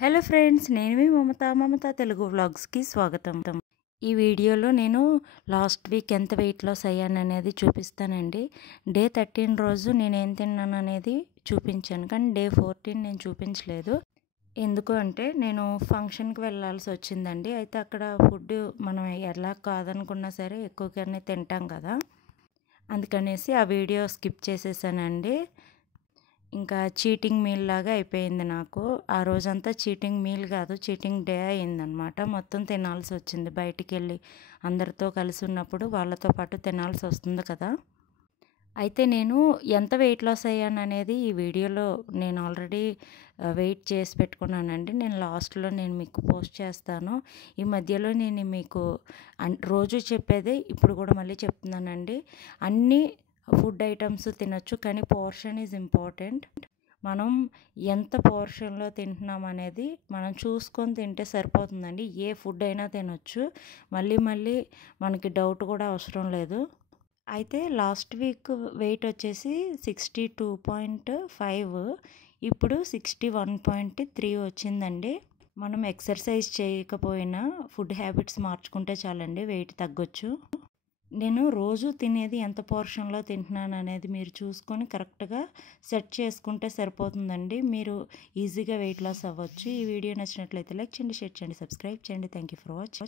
Hello friends, నేను మీ మమత తెలుగు వ్లాగ్స్కి స్వాగతం. ఈ వీడియోలో నేను లాస్ట్ వీక్ ఎంత వెయిట్ లాస్ అయ్యాననేది చూపిస్తానండి. డే 13 రోజు నేను ఏం తిన్నాను అనేది చూపించాను, కానీ డే 14 నేను చూపించలేదు. ఎందుకు అంటే నేను ఫంక్షన్కి వెళ్ళాల్సి వచ్చిందండి. అయితే అక్కడ ఫుడ్ మనం ఎలా కాదనుకున్నా సరే ఎక్కువగానే తింటాం కదా, అందుకనేసి ఆ వీడియో స్కిప్ చేసేసానండి. ఇంకా చీటింగ్ మీల్ లాగా అయిపోయింది నాకు. ఆ రోజంతా చీటింగ్ మీల్ కాదు, చీటింగ్ డే అయిందనమాట. మొత్తం తినాల్సి వచ్చింది. బయటికి వెళ్ళి అందరితో కలిసి ఉన్నప్పుడు వాళ్ళతో పాటు తినాల్సి వస్తుంది కదా. అయితే నేను ఎంత వెయిట్ లాస్ అయ్యాను అనేది ఈ వీడియోలో నేను ఆల్రెడీ వెయిట్ చేసి పెట్టుకున్నానండి. నేను లాస్ట్లో మీకు పోస్ట్ చేస్తాను. ఈ మధ్యలో నేను మీకు రోజు చెప్పేది ఇప్పుడు కూడా మళ్ళీ చెప్తున్నానండి. అన్నీ ఫుడ్ ఐటమ్స్ తినొచ్చు, కానీ పోర్షన్ ఈజ్ ఇంపార్టెంట్. మనం ఎంత పోర్షన్లో తింటున్నాం అనేది మనం చూసుకొని తింటే సరిపోతుందండి. ఏ ఫుడ్ అయినా తినొచ్చు, మళ్ళీ మనకి డౌట్ కూడా అవసరం లేదు. అయితే లాస్ట్ వీక్ వెయిట్ వచ్చేసి 62.5, ఇప్పుడు 61.3 వచ్చిందండి. మనం ఎక్సర్సైజ్ చేయకపోయినా ఫుడ్ హ్యాబిట్స్ మార్చుకుంటే చాలండి, వెయిట్ తగ్గొచ్చు. నేను రోజు తినేది ఎంత పోర్షన్లో తింటున్నాను అనేది మీరు చూసుకొని కరెక్ట్గా సెట్ చేసుకుంటే సరిపోతుందండి. మీరు ఈజీగా వెయిట్ లాస్ అవ్వచ్చు. ఈ వీడియో నచ్చినట్లయితే లైక్ చేయండి, షేర్ చేయండి, సబ్స్క్రైబ్ చేయండి. Thank you for watching.